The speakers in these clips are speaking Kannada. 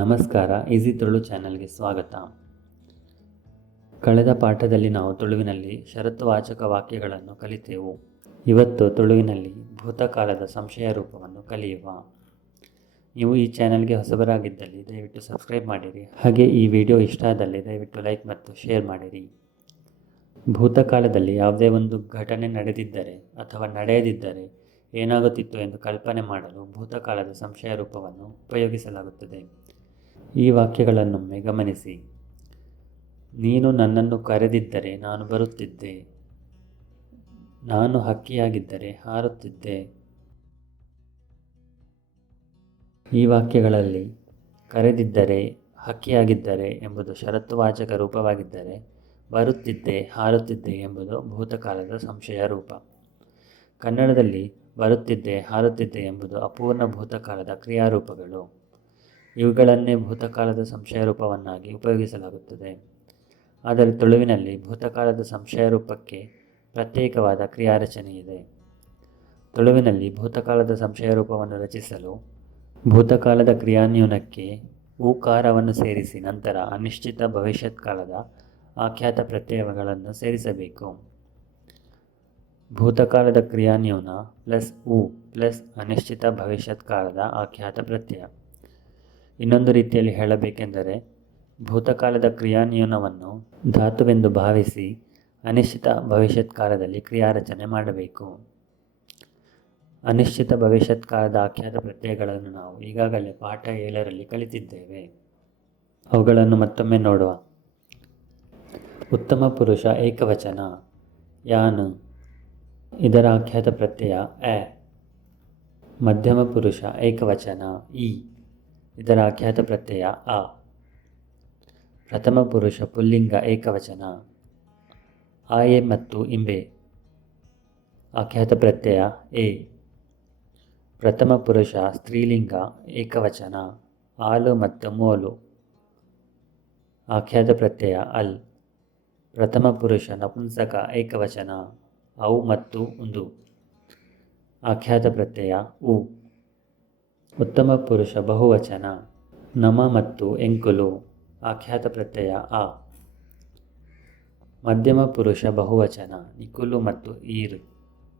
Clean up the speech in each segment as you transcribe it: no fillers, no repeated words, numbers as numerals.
ನಮಸ್ಕಾರ, ಈಸಿ ತುಳು ಚಾನೆಲ್ಗೆ ಸ್ವಾಗತ. ಕಳೆದ ಪಾಠದಲ್ಲಿ ನಾವು ತುಳುವಿನಲ್ಲಿ ಷರತ್ತುವಾಚಕ ವಾಕ್ಯಗಳನ್ನು ಕಲಿತೆವು. ಇವತ್ತು ತುಳುವಿನಲ್ಲಿ ಭೂತಕಾಲದ ಸಂಶಯ ರೂಪವನ್ನು ಕಲಿಯುವ. ನೀವು ಈ ಚಾನೆಲ್ಗೆ ಹೊಸಬರಾಗಿದ್ದಲ್ಲಿ ದಯವಿಟ್ಟು ಸಬ್ಸ್ಕ್ರೈಬ್ ಮಾಡಿರಿ. ಹಾಗೆ ಈ ವಿಡಿಯೋ ಇಷ್ಟ ಆದಲ್ಲಿ ದಯವಿಟ್ಟು ಲೈಕ್ ಮತ್ತು ಶೇರ್ ಮಾಡಿರಿ. ಭೂತಕಾಲದಲ್ಲಿ ಯಾವುದೇ ಒಂದು ಘಟನೆ ನಡೆದಿದ್ದರೆ ಅಥವಾ ನಡೆಯದಿದ್ದರೆ ಏನಾಗುತ್ತಿತ್ತು ಎಂದು ಕಲ್ಪನೆ ಮಾಡಲು ಭೂತಕಾಲದ ಸಂಶಯ ರೂಪವನ್ನು ಉಪಯೋಗಿಸಲಾಗುತ್ತದೆ. ಈ ವಾಕ್ಯಗಳನ್ನೊಮ್ಮೆ ಗಮನಿಸಿ. ನೀನು ನನ್ನನ್ನು ಕರೆದಿದ್ದರೆ ನಾನು ಬರುತ್ತಿದ್ದೆ. ನಾನು ಹಕ್ಕಿಯಾಗಿದ್ದರೆ ಹಾರುತ್ತಿದ್ದೆ. ಈ ವಾಕ್ಯಗಳಲ್ಲಿ ಕರೆದಿದ್ದರೆ, ಹಕ್ಕಿಯಾಗಿದ್ದರೆ ಎಂಬುದು ಷರತ್ತುವಾಚಕ ರೂಪವಾಗಿದ್ದರೆ, ಬರುತ್ತಿದ್ದೆ, ಹಾರುತ್ತಿದ್ದೆ ಎಂಬುದು ಭೂತಕಾಲದ ಸಂಶಯ ರೂಪ. ಕನ್ನಡದಲ್ಲಿ ಬರುತ್ತಿದ್ದೆ, ಹಾರುತ್ತಿದ್ದೆ ಎಂಬುದು ಅಪೂರ್ಣ ಭೂತಕಾಲದ ಕ್ರಿಯಾರೂಪಗಳು. ಇವುಗಳನ್ನೇ ಭೂತಕಾಲದ ಸಂಶಯ ರೂಪವನ್ನಾಗಿ ಉಪಯೋಗಿಸಲಾಗುತ್ತದೆ. ಆದರೆ ತುಳುವಿನಲ್ಲಿ ಭೂತಕಾಲದ ಸಂಶಯ ರೂಪಕ್ಕೆ ಪ್ರತ್ಯೇಕವಾದ ಕ್ರಿಯಾರಚನೆ ಇದೆ. ತುಳುವಿನಲ್ಲಿ ಭೂತಕಾಲದ ಸಂಶಯ ರೂಪವನ್ನು ರಚಿಸಲು ಭೂತಕಾಲದ ಕ್ರಿಯಾನ್ಯೂನಕ್ಕೆ ಊಕಾರವನ್ನು ಸೇರಿಸಿ ನಂತರ ಅನಿಶ್ಚಿತ ಭವಿಷ್ಯತ್ ಕಾಲದ ಆಖ್ಯಾತ ಪ್ರತ್ಯಯಗಳನ್ನು ಸೇರಿಸಬೇಕು. ಭೂತಕಾಲದ ಕ್ರಿಯಾನ್ಯೂನ ಪ್ಲಸ್ ಉ ಪ್ಲಸ್ ಅನಿಶ್ಚಿತ ಭವಿಷ್ಯತ್ ಕಾಲದ ಆಖ್ಯಾತ ಪ್ರತ್ಯಯ. ಇನ್ನೊಂದು ರೀತಿಯಲ್ಲಿ ಹೇಳಬೇಕೆಂದರೆ, ಭೂತಕಾಲದ ಕ್ರಿಯಾನ್ಯೂನವನ್ನು ಧಾತುವೆಂದು ಭಾವಿಸಿ ಅನಿಶ್ಚಿತ ಭವಿಷ್ಯತ್ ಕಾಲದಲ್ಲಿ ಕ್ರಿಯಾರಚನೆ ಮಾಡಬೇಕು. ಅನಿಶ್ಚಿತ ಭವಿಷ್ಯತ್ ಕಾಲದ ಆಖ್ಯಾತ ಪ್ರತ್ಯಯಗಳನ್ನು ನಾವು ಈಗಾಗಲೇ ಪಾಠ 7ರಲ್ಲಿ ಕಲಿತಿದ್ದೇವೆ. ಅವುಗಳನ್ನು ಮತ್ತೊಮ್ಮೆ ನೋಡುವ. ಉತ್ತಮ ಪುರುಷ ಏಕವಚನ ಯಾನ್, ಇದರ ಆಖ್ಯಾತ ಪ್ರತ್ಯಯ ಎ. ಮಧ್ಯಮ ಪುರುಷ ಏಕವಚನ ಇ, ಇದರ ಆಖ್ಯಾತ ಪ್ರತ್ಯಯ ಅ. ಪ್ರಥಮ ಪುರುಷ ಪುಲ್ಲಿಂಗ ಏಕವಚನ ಆಯೆ ಮತ್ತು ಇಂಬೆ, ಆಖ್ಯಾತ ಪ್ರತ್ಯಯ ಎ. ಪ್ರಥಮ ಪುರುಷ ಸ್ತ್ರೀಲಿಂಗ ಏಕವಚನ ಆಲು ಮತ್ತು ಮೋಲು, ಆಖ್ಯಾತ ಪ್ರತ್ಯಯ ಅಲ್. ಪ್ರಥಮ ಪುರುಷ ನಪುಂಸಕ ಏಕವಚನ ಔ ಮತ್ತು ಉಂದು, ಆಖ್ಯಾತ ಪ್ರತ್ಯಯ ಉ. ಉತ್ತಮ ಪುರುಷ ಬಹುವಚನ ನಮ ಮತ್ತು ಎಂಕುಲು, ಆಖ್ಯಾತ ಪ್ರತ್ಯಯ ಆ. ಮಧ್ಯಮ ಪುರುಷ ಬಹುವಚನ ನಿಕುಲು ಮತ್ತು ಈರ್,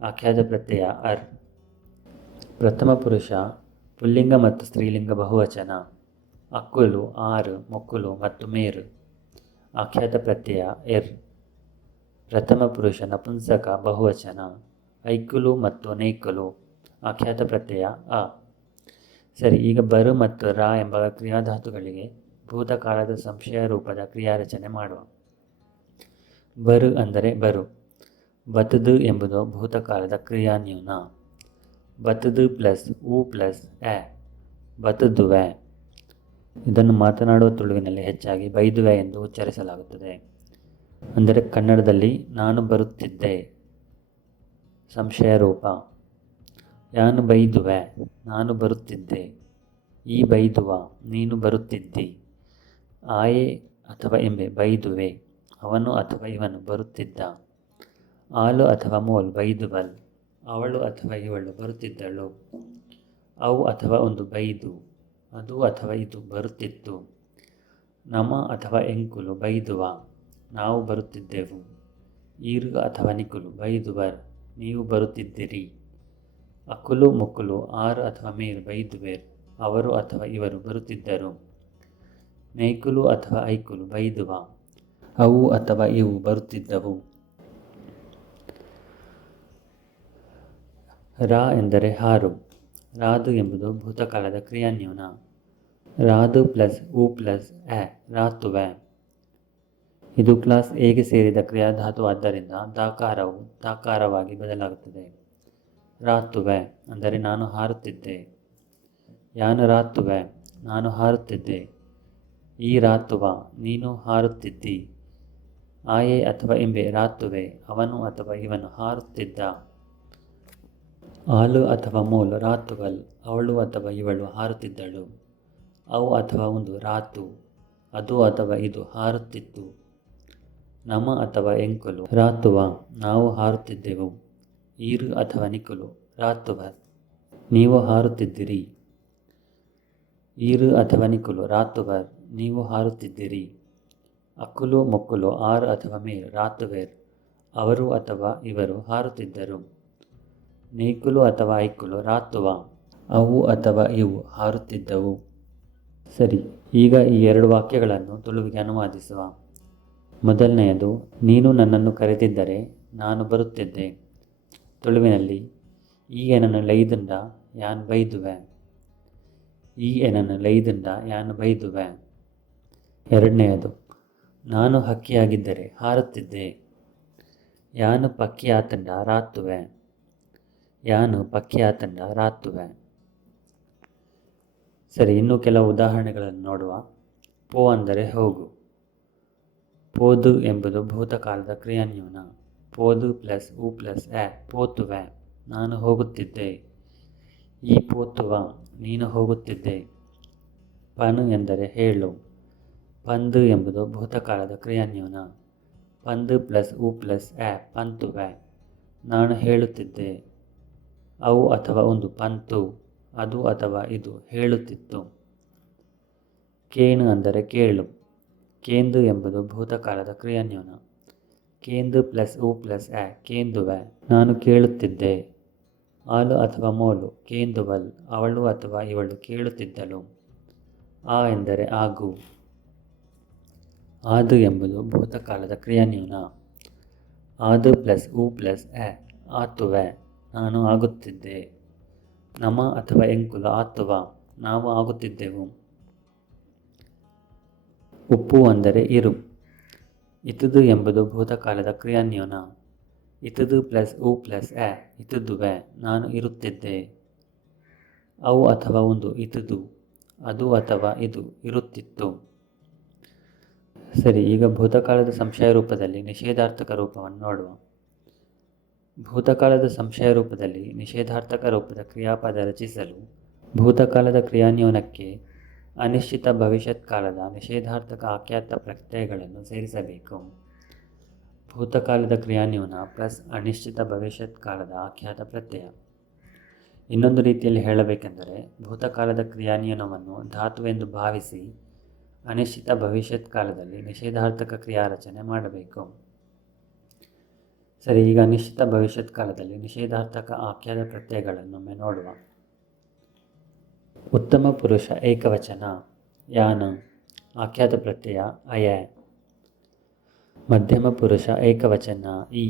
ಆಖ್ಯಾತ ಪ್ರತ್ಯಯ ಅರ್. ಪ್ರಥಮ ಪುರುಷ ಪುಲ್ಲಿಂಗ ಮತ್ತು ಸ್ತ್ರೀಲಿಂಗ ಬಹುವಚನ ಅಕ್ಕುಲು, ಆರ್, ಮೊಕ್ಕುಲು ಮತ್ತು ಮೇರ್, ಆಖ್ಯಾತ ಪ್ರತ್ಯಯ ಎರ್. ಪ್ರಥಮ ಪುರುಷ ನಪುಂಸಕ ಬಹುವಚನ ಐಕುಲು ಮತ್ತು ನೇಕುಲು, ಆಖ್ಯಾತ ಪ್ರತ್ಯಯ ಅ. ಸರಿ, ಈಗ ಬರು ಮತ್ತು ರಾ ಎಂಬ ಕ್ರಿಯಾಧಾತುಗಳಿಗೆ ಭೂತಕಾಲದ ಸಂಶಯ ರೂಪದ ಕ್ರಿಯಾರಚನೆ ಮಾಡುವ. ಬರು ಅಂದರೆ ಬರು. ಬತುದು ಎಂಬುದು ಭೂತಕಾಲದ ಕ್ರಿಯಾನ್ಯೂನ. ಬತುದು ಪ್ಲಸ್ ಉ ಪ್ಲಸ್ ಎ, ಬತುದುವೆ. ಇದನ್ನು ಮಾತನಾಡುವ ತುಳುವಿನಲ್ಲಿ ಹೆಚ್ಚಾಗಿ ಬೈದುವೆ ಎಂದು ಉಚ್ಚರಿಸಲಾಗುತ್ತದೆ. ಅಂದರೆ ಕನ್ನಡದಲ್ಲಿ ನಾನು ಬರುತ್ತಿದ್ದೆ ಸಂಶಯ ರೂಪ. ಯಾನು ಬೈದುವೆ, ನಾನು ಬರುತ್ತಿದ್ದೆ. ಈ ಬೈದುವ, ನೀನು ಬರುತ್ತಿದ್ದಿ. ಆಯೆ ಅಥವಾ ಎಂಬೆ ಬೈದುವೆ, ಅವನು ಅಥವಾ ಇವನು ಬರುತ್ತಿದ್ದ. ಆಲು ಅಥವಾ ಮೋಲ್ ಬೈದುವಲ್, ಅವಳು ಅಥವಾ ಇವಳು ಬರುತ್ತಿದ್ದಳು. ಔ ಅಥವಾ ಒಂದು ಬೈದು, ಅದು ಅಥವಾ ಇದು ಬರುತ್ತಿತ್ತು. ನಮ ಅಥವಾ ಎಂಕುಲು ಬೈದುವ, ನಾವು ಬರುತ್ತಿದ್ದೆವು. ಈರು ಅಥವಾ ನಿಕುಲು ಬೈದುವರ್, ನೀವು ಬರುತ್ತಿದ್ದಿರಿ. ಅಕುಲು ಮುಕುಲು ಆರ್ ಅಥವಾ ಮೇರ್ ಬೈದುವೆರ್, ಅವರು ಅಥವಾ ಇವರು ಬರುತ್ತಿದ್ದರು. ನೇಕುಲು ಅಥವಾ ಐಕುಲು ಬೈದುವ, ಅವು ಅಥವಾ ಇವು ಬರುತ್ತಿದ್ದವು. ರಾ ಎಂದರೆ ಹಾರು. ರಾದು ಎಂಬುದು ಭೂತಕಾಲದ ಕ್ರಿಯಾನ್ಯೂನ. ರಾದು ಪ್ಲಸ್ ಉ ಪ್ಲಸ್ ಎ, ರಾತುವೆ. ಇದು ಕ್ಲಾಸ್ ಎಗೆ ಸೇರಿದ ಕ್ರಿಯಾಧಾತು ಆದ್ದರಿಂದ ದಾಕಾರವು ತಾಕಾರವಾಗಿ ಬದಲಾಗುತ್ತದೆ. ರಾತುವೆ ಅಂದರೆ ನಾನು ಹಾರುತ್ತಿದ್ದೆ. ಯಾನು ರಾತುವೆ, ನಾನು ಹಾರುತ್ತಿದ್ದೆ. ಈ ರಾತುವ, ನೀನು ಹಾರುತ್ತಿದ್ದಿ. ಆಯೆ ಅಥವಾ ಎಂಬೆ ರಾತುವೆ, ಅವನು ಅಥವಾ ಇವನು ಹಾರುತ್ತಿದ್ದ. ಆಲು ಅಥವಾ ಮೋಲ್ ರಾತುವಲ್, ಅವಳು ಅಥವಾ ಇವಳು ಹಾರುತ್ತಿದ್ದಳು. ಔ ಅಥವಾ ಒಂದು ರಾತು, ಅದು ಅಥವಾ ಇದು ಹಾರುತ್ತಿತ್ತು. ನಮ ಅಥವಾ ಎಂಕುಲು ರಾತುವ, ನಾವು ಹಾರುತ್ತಿದ್ದೆವು. ಈರು ಅಥವಾ ನಿಕುಲು ರಾತುವ, ನೀವು ಹಾರುತ್ತಿದ್ದಿರಿ. ಈರು ಅಥವಾ ನಿಕುಲು ರಾತುವರ್ ನೀವು ಹಾರುತ್ತಿದ್ದಿರಿ. ಅಕ್ಕುಲು ಮೊಕ್ಕುಲು ಆರು ಅಥವಾ ಮೇರ್ ರಾತುವೇರ್ ಅವರು ಅಥವಾ ಇವರು ಹಾರುತ್ತಿದ್ದರು. ನೇಕುಲು ಅಥವಾ ಐಕುಲು ರಾತುವ ಅವು ಅಥವಾ ಇವು ಹಾರುತ್ತಿದ್ದವು. ಸರಿ, ಈಗ ಈ 2 ವಾಕ್ಯಗಳನ್ನು ತುಳುವಿಗೆ ಅನುವಾದಿಸುವ. ಮೊದಲನೆಯದು, ನೀನು ನನ್ನನ್ನು ಕರೆದಿದ್ದರೆ ನಾನು ಬರುತ್ತಿದ್ದೆ. ತುಳುವಿನಲ್ಲಿ ಈ ಎನನ್ನು ಲೈದುಂಡ ಯಾನ್ ಬೈದುವೆ. ಈ ಎನನ್ನು ಲೈದುಂಡ ಯಾನ್ ಬೈದುವೆ. ಎರಡನೆಯದು, ನಾನು ಹಕ್ಕಿಯಾಗಿದ್ದರೆ ಹಾರುತ್ತಿದ್ದೆ. ಯಾನು ಪಕ್ಕಿಯಾತಂಡ ರಾತುವೆ. ಯಾನು ಪಕ್ಕಿಯಾತಂಡ ರಾತುವೆ. ಸರಿ, ಇನ್ನೂ ಕೆಲವು ಉದಾಹರಣೆಗಳನ್ನು ನೋಡುವ. ಪೋ ಅಂದರೆ ಹೋಗು. ಪೋದು ಎಂಬುದು ಭೂತಕಾಲದ ಕ್ರಿಯಾನ್ಯೂನ. ಪೋದು ಪ್ಲಸ್ ಉ ಪ್ಲಸ್ ಎ ಪೋತುವೆ ನಾನು ಹೋಗುತ್ತಿದ್ದೆ. ಈ ಪೋತುವ ನೀನು ಹೋಗುತ್ತಿದ್ದೆ. ಪನು ಎಂದರೆ ಹೇಳು. ಪಂದು ಎಂಬುದು ಭೂತಕಾಲದ ಕ್ರಿಯಾನ್ಯೂನ. ಪಂದು ಪ್ಲಸ್ ಉ ಪ್ಲಸ್ ಎ ಪಂತುವೆ ನಾನು ಹೇಳುತ್ತಿದ್ದೆ. ಅವು ಅಥವಾ ಒಂದು ಪಂತು ಅದು ಅಥವಾ ಇದು ಹೇಳುತ್ತಿತ್ತು. ಕೇಣು ಅಂದರೆ ಕೇಳು. ಕೇಂದು ಎಂಬುದು ಭೂತಕಾಲದ ಕ್ರಿಯಾನ್ಯೂನ. ಕೇಂದು ಪ್ಲಸ್ ಉ ಪ್ಲಸ್ ಎ ಕೇಂದುವೆ ನಾನು ಕೇಳುತ್ತಿದ್ದೆ. ಆಲು ಅಥವಾ ಮೋಲು ಕೇಂದುವಲ್ ಅವಳು ಅಥವಾ ಇವಳು ಕೇಳುತ್ತಿದ್ದಳು. ಆ ಎಂದರೆ ಆಗು. ಆದು ಎಂಬುದು ಭೂತಕಾಲದ ಕ್ರಿಯಾನ್ಯೂನ. ಆದು ಪ್ಲಸ್ ಉ ಪ್ಲಸ್ ಎ ಆತುವೆ ನಾನು ಆಗುತ್ತಿದ್ದೆ. ನಮ ಅಥವಾ ಎಂಕುಲ ಆತುವ ನಾವು ಆಗುತ್ತಿದ್ದೆವು. ಉಪ್ಪು ಅಂದರೆ ಇರು. ಇತುದು ಎಂಬುದು ಭೂತಕಾಲದ ಕ್ರಿಯಾನ್ಯೂನ. ಇತುದು ಪ್ಲಸ್ ಉ ಪ್ಲಸ್ ಎ ಇತುದುವೆ ನಾನು ಇರುತ್ತಿದ್ದೆ. ಅವು ಅಥವಾ ಒಂದು ಇತುದು ಅದು ಅಥವಾ ಇದು ಇರುತ್ತಿತ್ತು. ಸರಿ, ಈಗ ಭೂತಕಾಲದ ಸಂಶಯ ರೂಪದಲ್ಲಿ ನಿಷೇಧಾರ್ಥಕ ರೂಪವನ್ನು ನೋಡುವ. ಭೂತಕಾಲದ ಸಂಶಯ ರೂಪದಲ್ಲಿ ನಿಷೇಧಾರ್ಥಕ ರೂಪದ ಕ್ರಿಯಾಪದ ರಚಿಸಲು ಭೂತಕಾಲದ ಕ್ರಿಯಾನ್ಯೂನಕ್ಕೆ ಅನಿಶ್ಚಿತ ಭವಿಷ್ಯತ್ ಕಾಲದ ನಿಷೇಧಾರ್ಥಕ ಆಖ್ಯಾತ ಪ್ರತ್ಯಯಗಳನ್ನು ಸೇರಿಸಬೇಕು. ಭೂತಕಾಲದ ಕ್ರಿಯಾನ್ಯೂನ ಪ್ಲಸ್ ಅನಿಶ್ಚಿತ ಭವಿಷ್ಯತ್ ಕಾಲದ ಆಖ್ಯಾತ ಪ್ರತ್ಯಯ. ಇನ್ನೊಂದು ರೀತಿಯಲ್ಲಿ ಹೇಳಬೇಕೆಂದರೆ ಭೂತಕಾಲದ ಕ್ರಿಯಾನ್ಯೂನವನ್ನು ಧಾತುವೆಂದು ಭಾವಿಸಿ ಅನಿಶ್ಚಿತ ಭವಿಷ್ಯತ್ ಕಾಲದಲ್ಲಿ ನಿಷೇಧಾರ್ಥಕ ಕ್ರಿಯಾರಚನೆ ಮಾಡಬೇಕು. ಸರಿ, ಈಗ ಅನಿಶ್ಚಿತ ಭವಿಷ್ಯತ್ ಕಾಲದಲ್ಲಿ ನಿಷೇಧಾರ್ಥಕ ಆಖ್ಯಾತ ಪ್ರತ್ಯಯಗಳನ್ನೊಮ್ಮೆ ನೋಡುವ. ಉತ್ತಮ ಪುರುಷ ಏಕವಚನ ಯಾನ ಆಖ್ಯಾತ ಪ್ರತ್ಯಯ ಅಯ. ಮಧ್ಯಮ ಪುರುಷ ಏಕವಚನ ಈ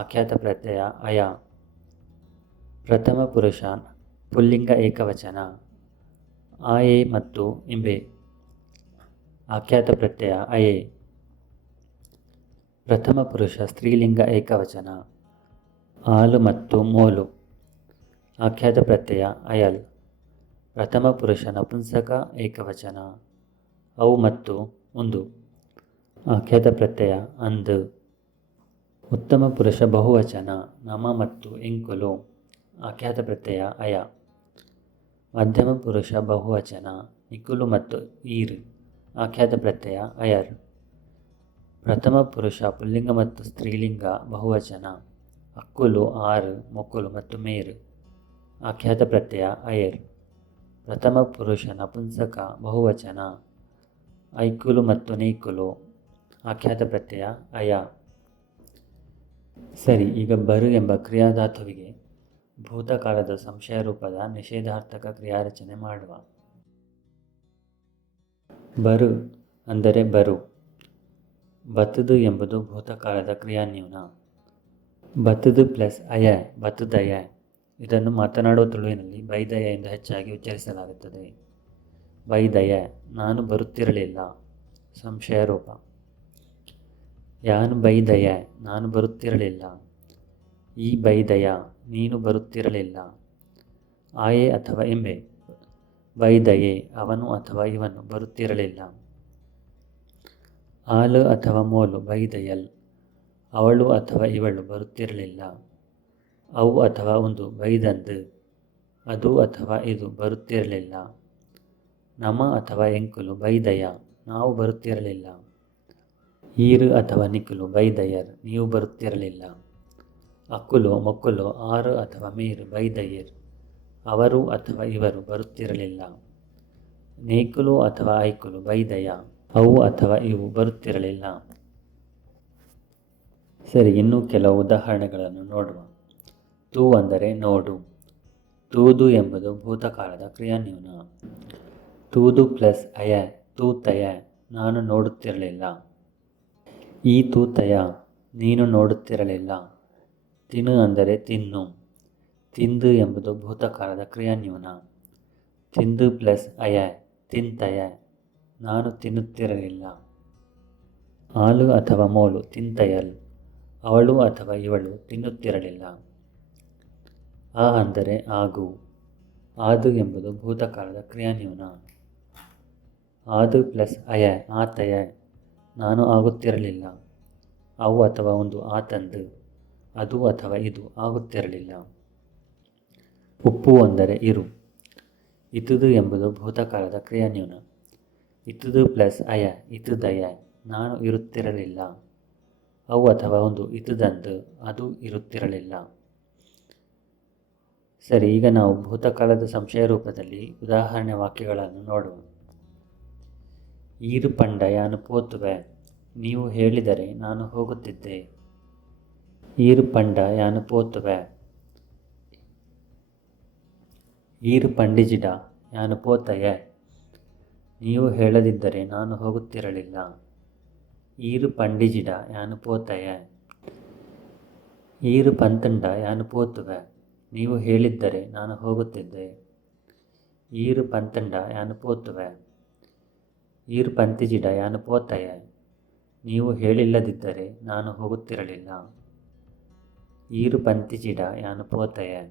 ಆಖ್ಯಾತ ಪ್ರತ್ಯಯ ಅಯ. ಪ್ರಥಮ ಪುರುಷ ಪುಲ್ಲಿಂಗ ಏಕವಚನ ಆಯೆ ಮತ್ತು ಇಂಬೆ ಆಖ್ಯಾತ ಪ್ರತ್ಯಯ ಅಯೆ. ಪ್ರಥಮ ಪುರುಷ ಸ್ತ್ರೀಲಿಂಗ ಏಕವಚನ ಆಲು ಮತ್ತು ಮೋಲು ಆಖ್ಯಾತ ಪ್ರತ್ಯಯ ಅಯಲ್. ಪ್ರಥಮ ಪುರುಷ ನಪುಂಸಕ ಏಕವಚನ ಅವು ಮತ್ತು ಒಂದು ಆಖ್ಯಾತ ಪ್ರತ್ಯಯ ಅಂದು. ಉತ್ತಮ ಪುರುಷ ಬಹುವಚನ ನಮ ಮತ್ತು ಎಂಕುಲು ಆಖ್ಯಾತ ಪ್ರತ್ಯಯ ಅಯ. ಮಧ್ಯಮ ಪುರುಷ ಬಹುವಚನ ನಿಕುಲು ಮತ್ತು ಈರ್ ಆಖ್ಯಾತ ಪ್ರತ್ಯಯ ಅಯರ್. ಪ್ರಥಮ ಪುರುಷ ಪುಲ್ಲಿಂಗ ಮತ್ತು ಸ್ತ್ರೀಲಿಂಗ ಬಹುವಚನ ಅಕ್ಕುಲು ಆರು ಮೊಕ್ಕುಲು ಮತ್ತು ಮೇರ್ ಆಖ್ಯಾತ ಪ್ರತ್ಯಯ ಅಯರ್. ಪ್ರಥಮ ಪುರುಷ ನಪುಂಸಕ ಬಹುವಚನ ಐಕುಲು ಮತ್ತು ನೇಕುಲು ಆಖ್ಯಾತ ಪ್ರತ್ಯಯ ಅಯ. ಸರಿ, ಈಗ ಬರು ಎಂಬ ಕ್ರಿಯಾಧಾತುವಿಗೆ ಭೂತಕಾಲದ ಸಂಶಯ ರೂಪದ ನಿಷೇಧಾರ್ಥಕ ಕ್ರಿಯಾರಚನೆ ಮಾಡುವ. ಬರು ಅಂದರೆ ಬರು. ಬತುದು ಎಂಬುದು ಭೂತಕಾಲದ ಕ್ರಿಯಾನ್ಯೂನ. ಬತುದು ಪ್ಲಸ್ ಅಯ ಬತುದಯ. ಇದನ್ನು ಮಾತನಾಡುವ ತುಳುವಿನಲ್ಲಿ ಬೈದಯ ಎಂದು ಹೆಚ್ಚಾಗಿ ಉಚ್ಚರಿಸಲಾಗುತ್ತದೆ. ಬೈದಯ ನಾನು ಬರುತ್ತಿರಲಿಲ್ಲ ಸಂಶಯ ರೂಪ. ಯಾನು ಬೈದಯ ನಾನು ಬರುತ್ತಿರಲಿಲ್ಲ. ಈ ಬೈದಯ ನೀನು ಬರುತ್ತಿರಲಿಲ್ಲ. ಆಯೆ ಅಥವಾ ಎಂಬೆ ಬೈದಯೆ ಅವನು ಅಥವಾ ಇವನು ಬರುತ್ತಿರಲಿಲ್ಲ. ಆಲು ಅಥವಾ ಮೋಲು ಬೈದಯಲ್ ಅವಳು ಅಥವಾ ಇವಳು ಬರುತ್ತಿರಲಿಲ್ಲ. ಅವು ಅಥವಾ ಒಂದು ಬೈದಂದು ಅದು ಅಥವಾ ಇದು ಬರುತ್ತಿರಲಿಲ್ಲ. ನಮ ಅಥವಾ ಎಂಕುಲು ಬೈದಯ ನಾವು ಬರುತ್ತಿರಲಿಲ್ಲ. ಈರು ಅಥವಾ ನಿಕುಲು ಬೈದಯರ್ ನೀವು ಬರುತ್ತಿರಲಿಲ್ಲ. ಅಕ್ಕುಲು ಮೊಕ್ಕುಲು ಆರು ಅಥವಾ ಮೇರು ಬೈದಯರ್ ಅವರು ಅಥವಾ ಇವರು ಬರುತ್ತಿರಲಿಲ್ಲ. ನೇಕುಲು ಅಥವಾ ಐಕುಲು ಬೈದಯ, ಅವು ಅಥವಾ ಇವು ಬರುತ್ತಿರಲಿಲ್ಲ. ಸರಿ, ಇನ್ನೂ ಕೆಲವು ಉದಾಹರಣೆಗಳನ್ನು ನೋಡುವ. ತೂ ಅಂದರೆ ನೋಡು. ತೂದು ಎಂಬುದು ಭೂತಕಾಲದ ಕ್ರಿಯಾನ್ಯೂನ. ತೂದು ಪ್ಲಸ್ ಅಯ, ತೂತಯ, ನಾನು ನೋಡುತ್ತಿರಲಿಲ್ಲ. ಈ ತೂತಯ, ನೀನು ನೋಡುತ್ತಿರಲಿಲ್ಲ. ತಿನ್ನು ಅಂದರೆ ತಿನ್ನು. ತಿಂದು ಎಂಬುದು ಭೂತಕಾಲದ ಕ್ರಿಯಾನ್ಯೂನ. ತಿಂದು ಪ್ಲಸ್ ಅಯ, ತಿಂತಯ, ನಾನು ತಿನ್ನುತ್ತಿರಲಿಲ್ಲ. ಆಲು ಅಥವಾ ಮೋಲು ತಿಂತಯಲ್, ಅವಳು ಅಥವಾ ಇವಳು ತಿನ್ನುತ್ತಿರಲಿಲ್ಲ. ಆ ಅಂದರೆ ಆಗು. ಆದು ಎಂಬುದು ಭೂತಕಾಲದ ಕ್ರಿಯಾನ್ಯೂನ. ಆದು ಪ್ಲಸ್ ಅಯ, ಆತಯ, ನಾನು ಆಗುತ್ತಿರಲಿಲ್ಲ. ಅವು ಅಥವಾ ಒಂದು ಆತಂದು, ಅದು ಅಥವಾ ಇದು ಆಗುತ್ತಿರಲಿಲ್ಲ. ಉಪ್ಪು ಅಂದರೆ ಇರು. ಇತುದು ಎಂಬುದು ಭೂತಕಾಲದ ಕ್ರಿಯಾನ್ಯೂನ. ಇತುದು ಪ್ಲಸ್ ಅಯ, ಇತುದಯ, ನಾನು ಇರುತ್ತಿರಲಿಲ್ಲ. ಅವು ಅಥವಾ ಒಂದು ಇತುದಂದು, ಅದು ಇರುತ್ತಿರಲಿಲ್ಲ. ಸರಿ, ಈಗ ನಾವು ಭೂತಕಾಲದ ಸಂಶಯ ರೂಪದಲ್ಲಿ ಉದಾಹರಣೆ ವಾಕ್ಯಗಳನ್ನು ನೋಡುವ. ಈರು ಪಂಡ ಯಾನು ಪೋತುವೆ, ನೀವು ಹೇಳಿದರೆ ನಾನು ಹೋಗುತ್ತಿದ್ದೆ. ಈರು ಪಂಡ ಯಾನು ಪೋತುವೆ. ಈರು ಪಂಡಿಜಿಡ ಯಾನು ಪೋತಯೆ, ನೀವು ಹೇಳದಿದ್ದರೆ ನಾನು ಹೋಗುತ್ತಿರಲಿಲ್ಲ. ಈರು ಪಂಡಿಜಿಡ ಯಾನು ಪೋತಯೆ. ಈರು ಪಂತಂಡ ಯಾನು ಪೋತುವೆ, ನೀವು ಹೇಳಿದ್ದರೆ ನಾನು ಹೋಗುತ್ತಿದ್ದೆ. ಈರು ಪಂತಂಡ ಯಾನು ಪೋತುವೆ. ಈರು ಪಂತಿಜಿಡ ಯಾನು ಪೋತಯೆ, ನೀವು ಹೇಳಿಲ್ಲದಿದ್ದರೆ ನಾನು ಹೋಗುತ್ತಿರಲಿಲ್ಲ. ಈರು ಪಂತಿಜಿಡ ಯಾನು ಪೋತಯೆ.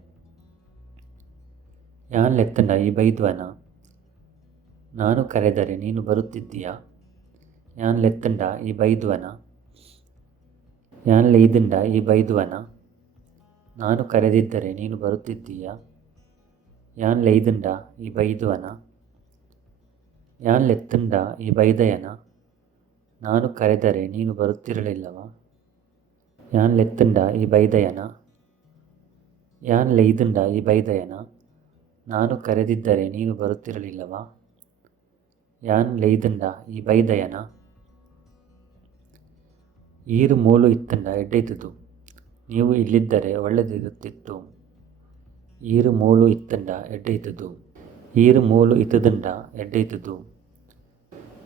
ಯಾನ್ ಲೆತ್ತಂಡ ಈ ಬೈದ್ವನ, ನಾನು ಕರೆದರೆ ನೀನು ಬರುತ್ತಿದ್ದೀಯಾ. ಯಾನ್ ಲೆತ್ತಂಡ ಈ ಬೈದ್ವನ. ಯಾನ್ ಲೆಯ್ದಂಡ ಈ ಬೈದ್ವನ, ನಾನು ಕರೆದಿದ್ದರೆ ನೀನು ಬರುತ್ತಿದ್ದೀಯಾ. ಯಾನ್ ಲೆಯ್ದಂಡ ಈ ಬೈದ್ವನ. ಯಾನ್ ಲೆತ್ತಂಡ ಈ ಬೈದಯನ, ನಾನು ಕರೆದರೆ ನೀನು ಬರುತ್ತಿರಲಿಲ್ಲವ. ಯಾನ್ ಲೆತ್ತಂಡ ಈ ಬೈದಯನ. ಯಾನ್ ಲೆಯ್ದಂಡ ಈ ಬೈದಯನ, ನಾನು ಕರೆದಿದ್ದರೆ ನೀನು ಬರುತ್ತಿರಲಿಲ್ಲವ. ಯಾನ್ ಲೆಯ್ದಂಡ ಈ ಬೈದಯನ. ಈರು ಮೂಲು ಇತ್ತಂಡ ಎಡ್ಡೆಯ್ತುದು, ನೀವು ಇಲ್ಲಿದ್ದರೆ ಒಳ್ಳೆದಿರುತ್ತಿತ್ತು. ಈರು ಮೂಲು ಇತ್ತಂಡ ಎಡ್ಡೆಯ್ತುದು. ಈರು ಮೂಲು ಇತ್ತದಂಡ ಎಡ್ಡೆಯ್ತುದು,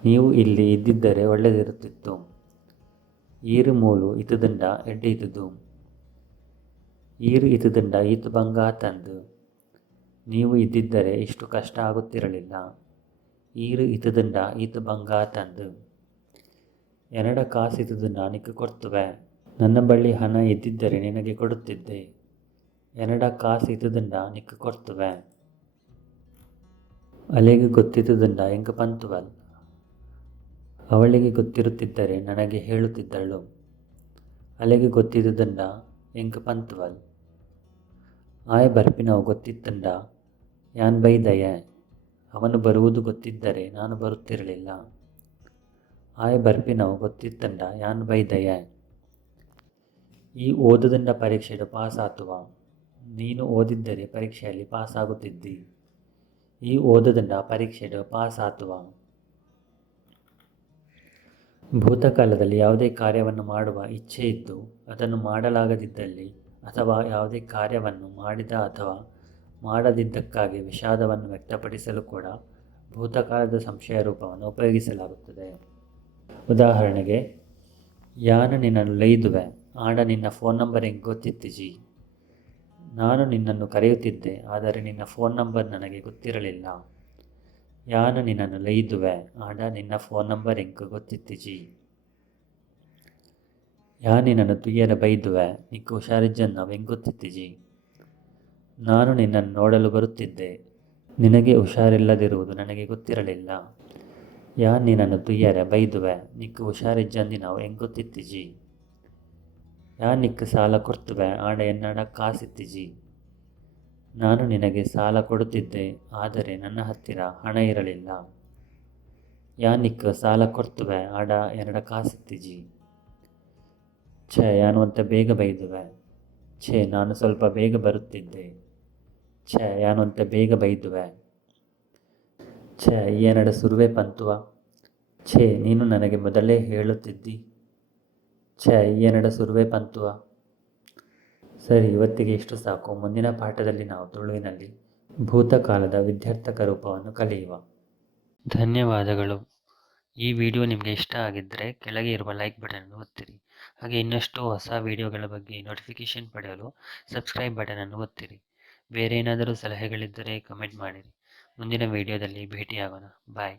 ನೀವು ಇಲ್ಲಿ ಇದ್ದಿದ್ದರೆ ಒಳ್ಳೆದಿರುತ್ತಿತ್ತು. ಈರು ಮೂಲು ಇತ್ತದಂಡ ಎಡ್ಡೆಯ್ತುದು. ಈರು ಇತ್ತದಂಡ ಈತು ಬಂಗಾ ತಂದು, ನೀವು ಇದ್ದಿದ್ದರೆ ಇಷ್ಟು ಕಷ್ಟ ಆಗುತ್ತಿರಲಿಲ್ಲ. ಈರು ಇತ್ತದಂಡ ಈತು ಬಂಗಾ ತಂದು. ಎನಡ ಕಾಸು ಇತ್ತದಂಡ ನಿಕ್ಕು ಕೊಡ್ತುವೆ, ನನ್ನ ಬಳಿ ಹಣ ಇದ್ದಿದ್ದರೆ ನಿನಗೆ ಕೊಡುತ್ತಿದ್ದೆ. ಎನಡ ಕಾಸು ಇತ್ತದಂಡ ನಿಕ್ಕು ಕೊಡ್ತುವೆ. ಅಲೆಗೆ ಗೊತ್ತಿತ್ತದಂಡ ಎಂಕ ಪಂತುವಲ್, ಅವಳಿಗೆ ಗೊತ್ತಿರುತ್ತಿದ್ದರೆ ನನಗೆ ಹೇಳುತ್ತಿದ್ದಳು. ಅಲೆಗೆ ಗೊತ್ತಿದ್ದಂಡ ಎಂಕ ಪಂತುವಲ್. ಆಯ ಬರ್ಪಿನವು ಗೊತ್ತಿತ್ತಂಡ ಯಾನ್ ಬೈದಯೆ, ಅವನು ಬರುವುದು ಗೊತ್ತಿದ್ದರೆ ನಾನು ಬರುತ್ತಿರಲಿಲ್ಲ. ಆಯ ಬರ್ಪಿನವು ಗೊತ್ತಿತ್ತಂಡ ಯಾನ್ ಬೈದಯೆ. ಈ ಓದದಂಡ ಪರೀಕ್ಷೆಡು ಪಾಸ್ ಆತುವ, ನೀನು ಓದಿದ್ದರೆ ಪರೀಕ್ಷೆಯಲ್ಲಿ ಪಾಸ್ ಆಗುತ್ತಿದ್ದಿ. ಈ ಓದದಂಡ ಪರೀಕ್ಷೆಡು ಪಾಸ್ ಆತುವ. ಭೂತಕಾಲದಲ್ಲಿ ಯಾವುದೇ ಕಾರ್ಯವನ್ನು ಮಾಡುವ ಇಚ್ಛೆ ಇದ್ದು ಅದನ್ನು ಮಾಡಲಾಗದಿದ್ದಲ್ಲಿ, ಅಥವಾ ಯಾವುದೇ ಕಾರ್ಯವನ್ನು ಮಾಡಿದ ಅಥವಾ ಮಾಡದಿದ್ದಕ್ಕಾಗಿ ವಿಷಾದವನ್ನು ವ್ಯಕ್ತಪಡಿಸಲು ಕೂಡ ಭೂತಕಾಲದ ಸಂಶಯ ರೂಪವನ್ನು ಉಪಯೋಗಿಸಲಾಗುತ್ತದೆ. ಉದಾಹರಣೆಗೆ, ಯಾನು ನಿನ್ನನ್ನು ಲೈದುವೆ, ಆಂಡ ನಿನ್ನ ಫೋನ್ ನಂಬರ್ ಹೆಂಗೆ ಗೊತ್ತಿತ್ತಿಜಿ. ನಾನು ನಿನ್ನನ್ನು ಕರೆಯುತ್ತಿದ್ದೆ, ಆದರೆ ನಿನ್ನ ಫೋನ್ ನಂಬರ್ ನನಗೆ ಗೊತ್ತಿರಲಿಲ್ಲ. ಯಾನು ನಿನ್ನನ್ನು ಲೈದುವೆ, ಆಂಡ ನಿನ್ನ ಫೋನ್ ನಂಬರ್ ಹೆಂಗೆ ಗೊತ್ತಿತ್ತಿಜಿ. ಯಾನ್ ನಿನ್ನನ್ನು ತುಯ್ಯರ ಬೈದುವೆ, ನಿಕ್ಕು ಹುಷಾರಿಜ್ಜನ್ನು ಹೆಂಗೆ ಗೊತ್ತಿತ್ತಿಜಿ. ನಾನು ನಿನ್ನನ್ನು ನೋಡಲು ಬರುತ್ತಿದ್ದೆ, ನಿನಗೆ ಹುಷಾರಿಲ್ಲದಿರುವುದು ನನಗೆ ಗೊತ್ತಿರಲಿಲ್ಲ. ಯಾನ್ ನಿನ್ನನ್ನು ತುಯ್ಯರ ಬೈದುವೆ, ನಿಕ್ಕು ಹುಷಾರಿಜ್ಜಂದಿ ನಾವು ಹೆಂಗೆ ಗೊತ್ತಿತ್ತಿಜಿ. ಯಾನ್ ನಿಕ್ಕು ಸಾಲ ಕೊಡ್ತುವೆ, ಆಂಡ ಎನ್ನಡ ಕಾಸಿತ್ತಿಜಿ. ನಾನು ನಿನಗೆ ಸಾಲ ಕೊಡುತ್ತಿದ್ದೆ, ಆದರೆ ನನ್ನ ಹತ್ತಿರ ಹಣ ಇರಲಿಲ್ಲ. ಯಾನ್ ನಿಕ್ಕು ಸಾಲ ಕೊಡ್ತುವೆ, ಆಂಡ ಎನ್ನಡ ಕಾಸಿತ್ತಿಜಿ. ಛೇ, ಯಾನು ಅಂತ ಬೇಗ ಬೈದುವೆ. ಛೇ, ನಾನು ಸ್ವಲ್ಪ ಬೇಗ ಬರುತ್ತಿದ್ದೆ. ಛೇ, ಯಾನು ಅಂತ ಬೇಗ ಬೈದುವೆ. ಛೆ ಏನಡ ಸುರುವೆ ಪಂತುವ. ಛೇ ನೀನು ನನಗೆ ಮೊದಲೇ ಹೇಳುತ್ತಿದ್ದಿ. ಛೆ ಏನಡ ಸುರುವೆ ಪಂತುವ. ಸರಿ, ಇವತ್ತಿಗೆ ಇಷ್ಟು ಸಾಕು. ಮುಂದಿನ ಪಾಠದಲ್ಲಿ ನಾವು ತುಳುವಿನಲ್ಲಿ ಭೂತಕಾಲದ ವಿದ್ಯಾರ್ಥಕ ರೂಪವನ್ನು ಕಲಿಯುವ. ಧನ್ಯವಾದಗಳು. ಈ ವಿಡಿಯೋ ನಿಮಗೆ ಇಷ್ಟ ಆಗಿದ್ದರೆ ಕೆಳಗೆ ಇರುವ ಲೈಕ್ ಬಟನ್ ಒತ್ತಿರಿ. ಹಾಗೆ ಇನ್ನಷ್ಟು ಹೊಸ ವಿಡಿಯೋಗಳ ಬಗ್ಗೆ ನೋಟಿಫಿಕೇಷನ್ ಪಡೆಯಲು ಸಬ್ಸ್ಕ್ರೈಬ್ ಬಟನ್ ಅನ್ನು ಒತ್ತಿರಿ. ಬೇರೆ ಏನಾದರೂ ಸಲಹೆಗಳಿದ್ದರೆ ಕಮೆಂಟ್ ಮಾಡಿರಿ. ಮುಂದಿನ ವಿಡಿಯೋದಲ್ಲಿ ಭೇಟಿಯಾಗೋಣ. ಬಾಯ್.